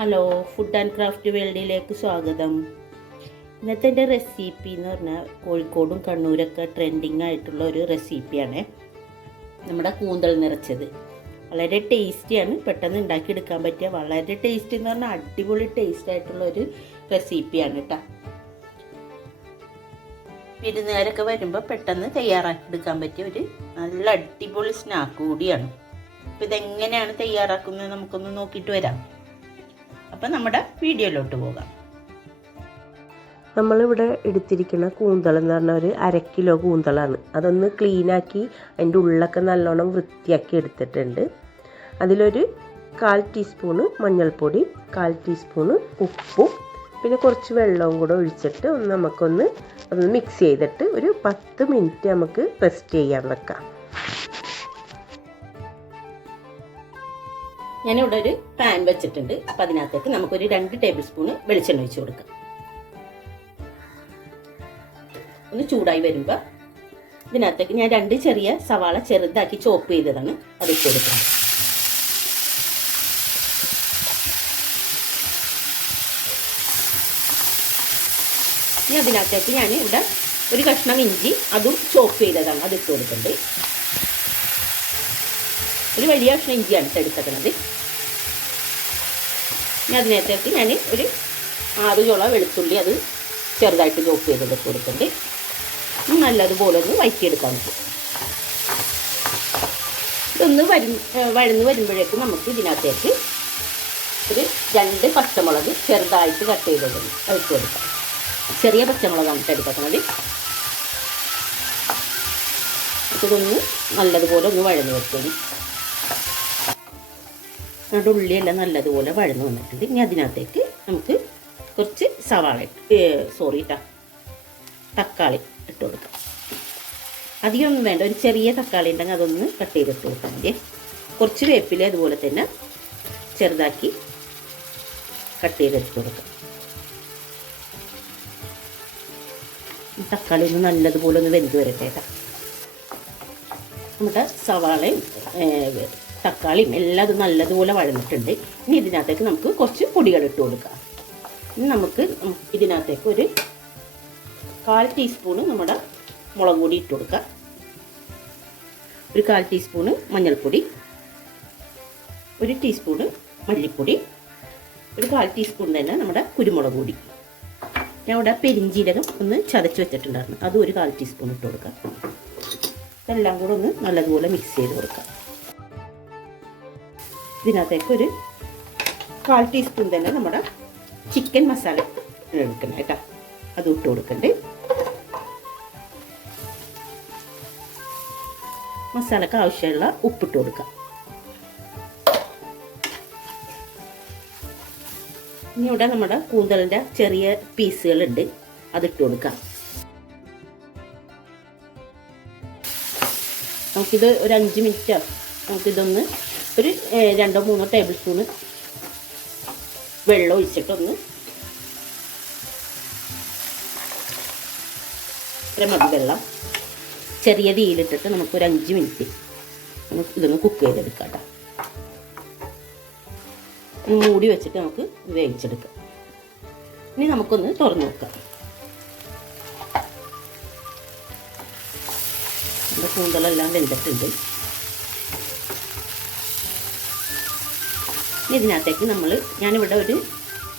Hello, food and craft വേൾഡിലേക്ക് സ്വാഗതം. ഇന്നത്തെ എൻ്റെ റെസിപ്പി എന്ന് പറഞ്ഞാൽ കോഴിക്കോടും കണ്ണൂരൊക്കെ ട്രെൻഡിങ് ആയിട്ടുള്ള ഒരു റെസിപ്പിയാണ്. നമ്മുടെ കൂന്തൽ നിറച്ചത് വളരെ ടേസ്റ്റിയാണ്, പെട്ടെന്ന് ഉണ്ടാക്കിയെടുക്കാൻ പറ്റിയ വളരെ ടേസ്റ്റി എന്ന് പറഞ്ഞാൽ അടിപൊളി ടേസ്റ്റ് ആയിട്ടുള്ള ഒരു റെസിപ്പിയാണ് കേട്ടോ. വിരുന്നുകാരൊക്കെ വരുമ്പോൾ പെട്ടെന്ന് തയ്യാറാക്കിയെടുക്കാൻ പറ്റിയ ഒരു നല്ല അടിപൊളി സ്നാക്ക് കൂടിയാണ്. അപ്പോൾ ഇതെങ്ങനെയാണ് തയ്യാറാക്കുന്നത് നമുക്കൊന്ന് നോക്കിയിട്ട് വരാം. അപ്പം നമ്മുടെ വീഡിയോയിലോട്ട് പോകാം. നമ്മളിവിടെ എടുത്തിരിക്കുന്ന കൂന്തൾ എന്ന് പറഞ്ഞാൽ ഒരു 1/2 കിലോ കൂന്തളാണ്. അതൊന്ന് ക്ലീനാക്കി അതിൻ്റെ ഉള്ളൊക്കെ നല്ലോണം വൃത്തിയാക്കി എടുത്തിട്ടുണ്ട്. അതിലൊരു 1/4 ടീസ്പൂണ് മഞ്ഞൾപ്പൊടി, 1/4 ടീസ്പൂണ് ഉപ്പും പിന്നെ കുറച്ച് വെള്ളവും കൂടെ ഒഴിച്ചിട്ട് അതൊന്ന് മിക്സ് ചെയ്തിട്ട് ഒരു 10 മിനിറ്റ് നമുക്ക് റെസ്റ്റ് ചെയ്യാൻ വെക്കാം. ഞാനിവിടെ ഒരു പാൻ വെച്ചിട്ടുണ്ട്. അപ്പം അതിനകത്തേക്ക് നമുക്കൊരു 2 ടേബിൾ സ്പൂണ് വെളിച്ചെണ്ണ ഒഴിച്ച് കൊടുക്കാം. ഒന്ന് ചൂടായി വരുമ്പോൾ ഇതിനകത്തേക്ക് ഞാൻ 2 ചെറിയ സവാള ചെറുതാക്കി ചോപ്പ് ചെയ്തതാണ് അതിട്ട് കൊടുക്കുന്നത്. ഇനി അതിനകത്തേക്ക് ഞാൻ ഇവിടെ ഒരു കഷ്ണം ഇഞ്ചി അതും ചോപ്പ് ചെയ്തതാണ് അതിട്ട് കൊടുക്കുന്നുണ്ട്. ഒരു വലിയ കഷ്ണം ഇഞ്ചിയാണ് എടുക്കുന്നത്. ഇനി അതിനകത്തേക്ക് ഞാൻ ഒരു 6 ചോള വെളുത്തുള്ളി അത് ചെറുതായിട്ട് ചോപ്പ് ചെയ്തിട്ട് കൊടുക്കുന്നുണ്ട്. നല്ലതുപോലെ ഒന്ന് വഴറ്റിയെടുക്കാൻ പറ്റും. ഇതൊന്ന് വഴന്ന് വരുമ്പോഴേക്കും നമുക്ക് ഇതിനകത്തേക്ക് ഒരു 2 പച്ചമുളക് ചെറുതായിട്ട് കട്ട് ചെയ്തത് ഇട്ട് കൊടുക്കാം. ചെറിയ പച്ചമുളകാണ് എടുക്കുന്നത്. ഇതൊന്ന് നല്ലതുപോലെ ഒന്ന് വഴന്ന് വെക്കും. നമ്മുടെ ഉള്ളിയെല്ലാം നല്ലതുപോലെ വഴന്ന് വന്നിട്ടുണ്ട്. ഇനി അതിനകത്തേക്ക് നമുക്ക് കുറച്ച് തക്കാളി ഇട്ട് കൊടുക്കാം. അധികമൊന്നും വേണ്ട, ഒരു ചെറിയ തക്കാളി ഉണ്ടെങ്കിൽ അതൊന്ന് കട്ട് ചെയ്തിട്ട് കൊടുക്കാൻ മതി. കുറച്ച് വേപ്പില അതുപോലെ തന്നെ ചെറുതാക്കി കട്ട് ചെയ്തിട്ട് കൊടുക്കാം. തക്കാളി ഒന്ന് നല്ലതുപോലെ ഒന്ന് വെന്ത് വരട്ടെ കേട്ടോ. നമ്മുടെ സവാളയും തക്കാളിയും എല്ലാം നല്ലതുപോലെ വഴന്നിട്ടുണ്ട്. ഇനി ഇതിനകത്തേക്ക് നമുക്ക് കുറച്ച് പൊടികൾ ഇട്ട് കൊടുക്കാം. ഇനി നമുക്ക് ഇതിനകത്തേക്ക് ഒരു 1/4 ടീസ്പൂണ് നമ്മുടെ മുളക് പൊടി ഇട്ട് കൊടുക്കാം. ഒരു 1/4 ടീസ്പൂണ് മഞ്ഞൾപ്പൊടി, 1 ടീസ്പൂണ് മല്ലിപ്പൊടി, ഒരു 1/4 ടീസ്പൂൺ തന്നെ നമ്മുടെ കുരുമുളക് പൊടി. ഞാൻ ഇവിടെ പെരിഞ്ചീരകം ഒന്ന് ചതച്ച് വെച്ചിട്ടുണ്ടായിരുന്നു, അതും ഒരു 1/4 ടീസ്പൂൺ ഇട്ട് കൊടുക്കാം. ഇതെല്ലാം കൂടെ ഒന്ന് നല്ലതുപോലെ മിക്സ് ചെയ്ത് കൊടുക്കാം. ഇതിനകത്തേക്ക് ഒരു 1/4 ടീസ്പൂൺ തന്നെ നമ്മുടെ ചിക്കൻ മസാല എടുക്കണം കേട്ടോ, അത് ഇട്ട് കൊടുക്കണ്ടേ. മസാലക്ക് ആവശ്യമുള്ള ഉപ്പിട്ട് കൊടുക്കാം. ഇനി ഇവിടെ നമ്മുടെ കൂന്തലിൻ്റെ ചെറിയ പീസുകളുണ്ട്, അതിട്ട് കൊടുക്കാം. നമുക്കിത് ഒരു 5 മിനിറ്റ് നമുക്കിതൊന്ന് ഒരു 2-3 ടേബിൾ സ്പൂണ് വെള്ളം ഒഴിച്ചിട്ടൊന്ന് മതി വെള്ളം ചെറിയ തീയിലിട്ടിട്ട് നമുക്കൊരു 5 മിനിറ്റ് ഇതൊന്ന് കുക്ക് ചെയ്തെടുക്കാം കേട്ടോ. മൂടി വെച്ചിട്ട് നമുക്ക് വേവിച്ചെടുക്കാം. ഇനി നമുക്കൊന്ന് തുറന്നു നോക്കാം. നമ്മുടെ കൂന്തലെല്ലാം വെന്തിട്ടുണ്ട്. ഇതിനകത്തേക്ക് ഞാനിവിടെ ഒരു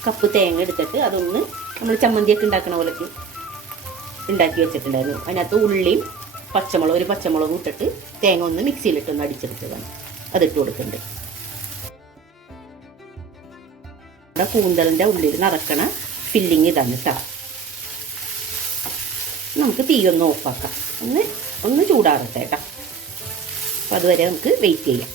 കപ്പ് തേങ്ങ എടുത്തിട്ട് അതൊന്ന് നമ്മൾ ചമ്മന്തിയൊക്കെ ഉണ്ടാക്കണ പോലെയൊക്കെ ഉണ്ടാക്കി വെച്ചിട്ടുണ്ടായിരുന്നു. അതിനകത്ത് ഉള്ളിയും ഒരു പച്ചമുളകും ഇട്ടിട്ട് തേങ്ങ ഒന്ന് മിക്സിയിലിട്ടൊന്ന് അടിച്ചെടുത്തതാണ്, അതിട്ട് കൊടുക്കുന്നുണ്ട്. നമ്മുടെ കൂന്തലിൻ്റെ ഉള്ളിൽ നിറക്കണ ഫില്ലിങ് ഇതാണ് കേട്ടോ. നമുക്ക് തീ ഒന്ന് ഓഫാക്കാം, ഒന്ന് ചൂടാറട്ടെ കേട്ടോ. അപ്പം അതുവരെ നമുക്ക് വെയിറ്റ് ചെയ്യാം.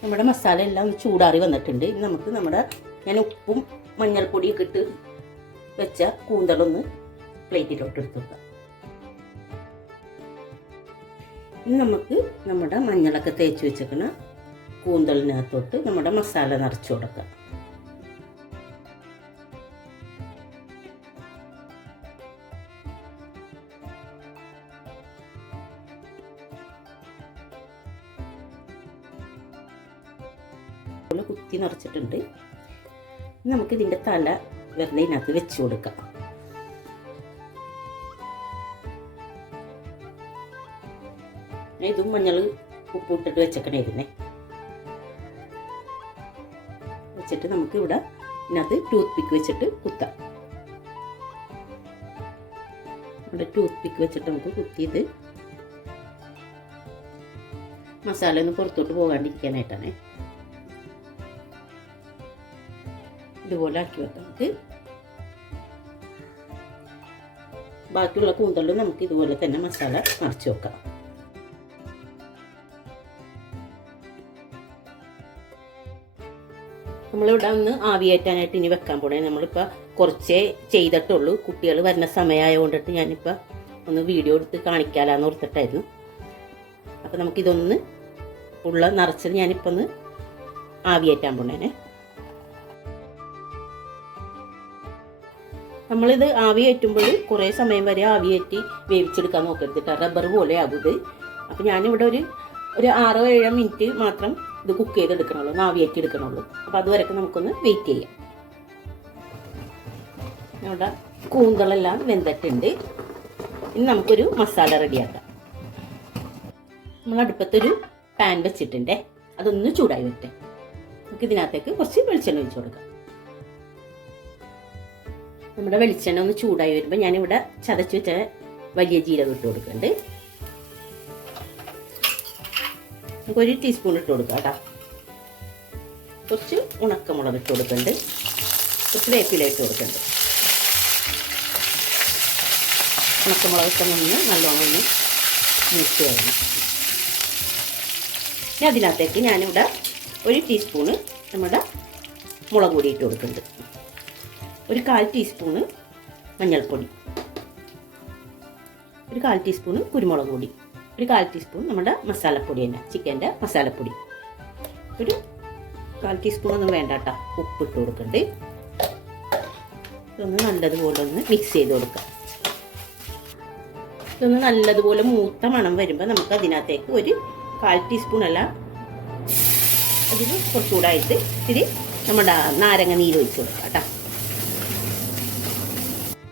നമ്മുടെ മസാല എല്ലാം ചൂടാറി വന്നിട്ടുണ്ട്. ഇനി നമുക്ക് ഞാൻ ഉപ്പും മഞ്ഞൾപ്പൊടിയൊക്കെ ഇട്ട് വെച്ച കൂന്തലൊന്ന് പ്ലേറ്റിലോട്ട് എടുത്ത് വെക്കാം. ഇനി നമുക്ക് നമ്മുടെ മഞ്ഞളൊക്കെ തേച്ച് വെച്ചേക്കുന്ന കൂന്തലിനകത്തോട്ട് നമ്മുടെ മസാല നിറച്ച് കൊടുക്കാം. അതുപോലെ കുത്തി നിറച്ചിട്ടുണ്ട്. നമുക്ക് ഇതിൻ്റെ തല വെറുതെ ഇതിനകത്ത് വെച്ച് കൊടുക്കാം. ഇതും മഞ്ഞൾ ഉപ്പിട്ടിട്ട് വെച്ചേക്കണേരുന്നേ. വെച്ചിട്ട് നമുക്ക് ഇവിടെ ഇതിനകത്ത് ടൂത്ത് പിക്ക് വെച്ചിട്ട് കുത്താം. ഇവിടെ ടൂത്ത് പിക്ക് വെച്ചിട്ട് നമുക്ക് കുത്തിയത് മസാല ഒന്ന് പുറത്തോട്ട് പോകാണ്ടിരിക്കാനായിട്ടാണ്. ഇതുപോലെ ആക്കി വെക്കാം. നമുക്ക് ബാക്കിയുള്ള കൂന്തളിൽ നമുക്ക് ഇതുപോലെ തന്നെ മസാല നിറച്ച് വെക്കാം. നമ്മളിവിടെ ഒന്ന് ആവിയേറ്റാനായിട്ട് ഇനി വെക്കാൻ പോണേ. നമ്മളിപ്പോൾ കുറച്ചേ ചെയ്തിട്ടുള്ളൂ, കുട്ടികൾ വരുന്ന സമയമായതുകൊണ്ടിട്ട് ഞാനിപ്പോൾ ഒന്ന് വീഡിയോ എടുത്ത് കാണിക്കാമെന്ന് ഓർത്തിട്ടായിരുന്നു. അപ്പോൾ നമുക്കിതൊന്ന് ഉള്ള നിറച്ചത് ഞാനിപ്പോൾ ഒന്ന് ആവിയേറ്റാൻ പോണേനെ. നമ്മളിത് ആവിയേറ്റുമ്പോൾ കുറേ സമയം വരെ ആവിയേറ്റി വേവിച്ചെടുക്കാൻ നോക്കരുത്, റബ്ബർ പോലെ ആകും ഇത്. അപ്പോൾ ഞാനിവിടെ ഒരു 6-7 മിനിറ്റ് മാത്രം ഇത് കുക്ക് ചെയ്തെടുക്കണുള്ളൂ, ആവിയേറ്റി എടുക്കണുള്ളൂ. അപ്പോൾ അതുവരെയൊക്കെ നമുക്കൊന്ന് വെയിറ്റ് ചെയ്യാം. നമ്മുടെ കൂന്തളെല്ലാം വെന്തിട്ടുണ്ട്. ഇനി നമുക്കൊരു മസാല റെഡിയാക്കാം. നമ്മൾ അടുപ്പത്തൊരു പാൻ വെച്ചിട്ടുണ്ടേ, അതൊന്ന് ചൂടായി വരട്ടെ. നമുക്ക് ഇതിനകത്തേക്ക് കുറച്ച് വെളിച്ചെണ്ണ ഒഴിച്ചു കൊടുക്കാം. നമ്മുടെ വെളിച്ചെണ്ണ ഒന്ന് ചൂടായി വരുമ്പോൾ ഞാനിവിടെ ചതച്ച് വെച്ച വലിയ ജീരകം ഇട്ട് കൊടുക്കുന്നുണ്ട്. നമുക്ക് 1 ടീസ്പൂൺ ഇട്ട് കൊടുക്കാം കേട്ടോ. കുറച്ച് ഉണക്കമുളക് ഇട്ട് കൊടുക്കുന്നുണ്ട്. കുറച്ച് വേപ്പില ഇട്ട് കൊടുക്കുന്നുണ്ട്. ഉണക്കമുളകൊക്കെ നിന്ന് നല്ലോണം ഒന്ന് മൂത്ത് വരണം. ഇനി അതിനകത്തേക്ക് ഞാനിവിടെ 1 ടീസ്പൂണ് നമ്മുടെ മുളക് പൊടി ഇട്ട് കൊടുക്കുന്നുണ്ട്. 1/4 ടീസ്പൂണ് മഞ്ഞൾപ്പൊടി, 1/4 ടീസ്പൂണ് കുരുമുളക് പൊടി, 1/4 ടീസ്പൂൺ നമ്മുടെ മസാലപ്പൊടി തന്നെ, ചിക്കൻ്റെ മസാലപ്പൊടി, 1/4 ടീസ്പൂൺ ഒന്നും വേണ്ട കേട്ടോ. ഉപ്പ് ഇട്ട് കൊടുക്കണ്ട്. ഇതൊന്ന് നല്ലതുപോലെ ഒന്ന് മിക്സ് ചെയ്ത് കൊടുക്കാം. ഇതൊന്ന് നല്ലതുപോലെ മൂത്ത മണം വരുമ്പോൾ നമുക്ക് അതിനകത്തേക്ക് 1/4 ടീസ്പൂൺ അല്ല, അതിൽ കുറച്ചുകൂടെ ആയിട്ട് ഇത്തിരി നമ്മുടെ നാരങ്ങ നീര് ഒഴിച്ച് കൊടുക്കാം കേട്ടോ.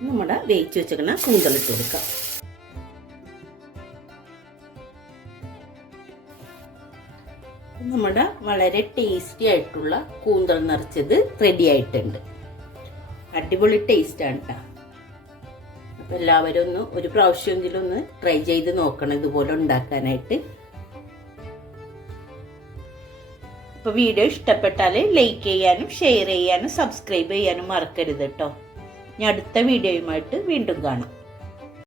നമ്മുടെ വേവിച്ച് വെച്ചിരിക്കുന്ന കൂന്തളിട്ട് കൊടുക്കാം. നമ്മുടെ വളരെ ടേസ്റ്റി ആയിട്ടുള്ള കൂന്തൾ നിറച്ചത് റെഡി ആയിട്ടുണ്ട്. അടിപൊളി ടേസ്റ്റാണ് കേട്ടോ. അപ്പോൾ എല്ലാവരും ഒരു പ്രാവശ്യമെങ്കിലും ഒന്ന് ട്രൈ ചെയ്ത് നോക്കണം ഇതുപോലെ ഉണ്ടാക്കാനായിട്ട്. അപ്പോൾ വീഡിയോ ഇഷ്ടപ്പെട്ടാൽ ലൈക്ക് ചെയ്യാനും ഷെയർ ചെയ്യാനും സബ്സ്ക്രൈബ് ചെയ്യാനും മറക്കരുത് കേട്ടോ. ഞാൻ അടുത്ത വീഡിയോയുമായിട്ട് വീണ്ടും കാണാം.